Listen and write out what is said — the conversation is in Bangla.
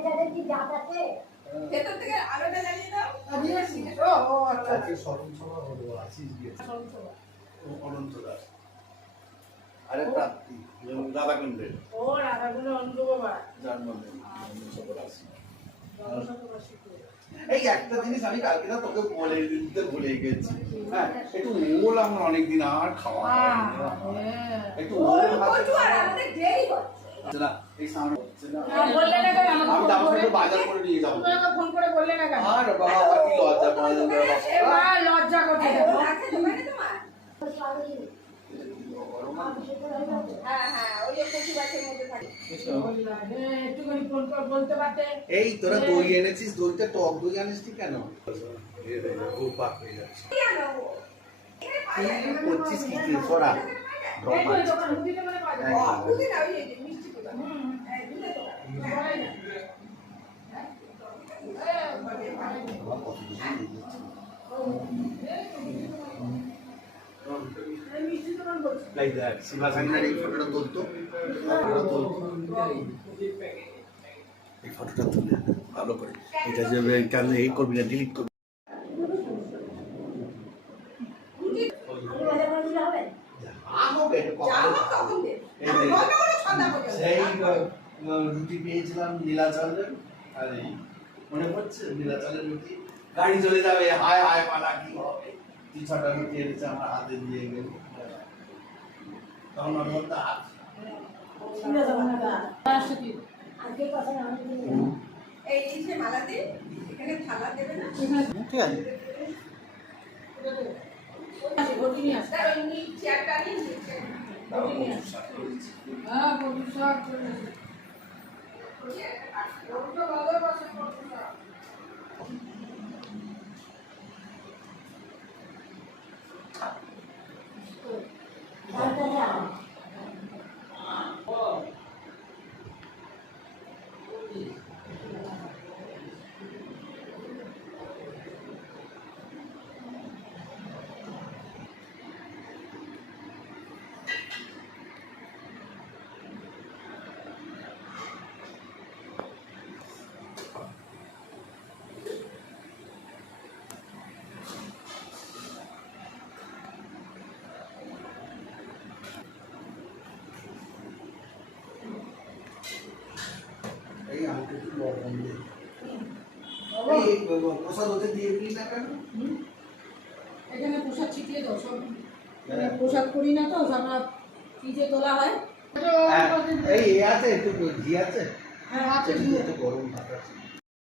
এটাতে কি জাত আছে? ভেতর থেকে আলোটা জ্বালিয়ে দাও। ও ও আচ্ছা স্মরণ সভা হলো আশিস গিয়েছে অনন্ত দাস আরে প্রাপ্তি রাধাকুণ্ডের ও রাধাগুলো অন্ধ বাবা জন্মদিন এই একটা জিনিস আমি কালকে না তোকে বলে দিতে ভুলে গেছি। হ্যাঁ একটু ওল আমরা অনেকদিন আর খাওয়া হ্যাঁ। একটু ওল আমাদের দেরি হচ্ছে। হচ্ছে না এই সামনে হচ্ছে না না, বললে না কেন? আমাকে আমি ফোন তারপর করে? একটু বাজার করে নিয়ে যাব। তুমি আমাকে ফোন করে বললে না কেন? আর বাবা আমার লজ্জা পাওয়া যাবে এ মা লজ্জা করছে এই, দেখো। ও আছে দোকানে তোমার। সবই হ্যাঁ ওই যে কচু গাছের মধ্যে থাকে। একটুখানি ফোন করে বলতে পারতে। এই তোরা দই এনেছিস? দইটা টক দই আনিসনি কেন? পাক হয়ে যাচ্ছে। করছিস কি কি সরা। এই, ফটোটা তুলতো? ফটোটা তুলতো। এই ফটোটা তুলে ভালো করে। এটা যে কেন এই করবি না ডিলিট করবি। হবে সেই রুটি পেয়েছিলাম নীলাচলের আর এই মনে পড়ছে? নীলাচলের রুটি। গাড়ি চলে যাবে হায় হায় পালা কি হবে? তুই ছটা রুটি এনেছে আমার হাতে দিয়ে গেল। তখন ওর মধ্যে হাত? ঠিক আছে। হ্যাঁ, আমাকে একটু লবণ দে এই প্রসাদ ওদের দিয়ে দিলি না কেন এখানে প্রসাদ ছিটিয়ে দাও সব। মানে প্রসাদ করি না তো আমরা আমরা যে তোলা হয়। হ্যাঁ, এই আছে একটু ঘি আছে। হ্যাঁ আছে ঘি। তো গরম ভাত আছে।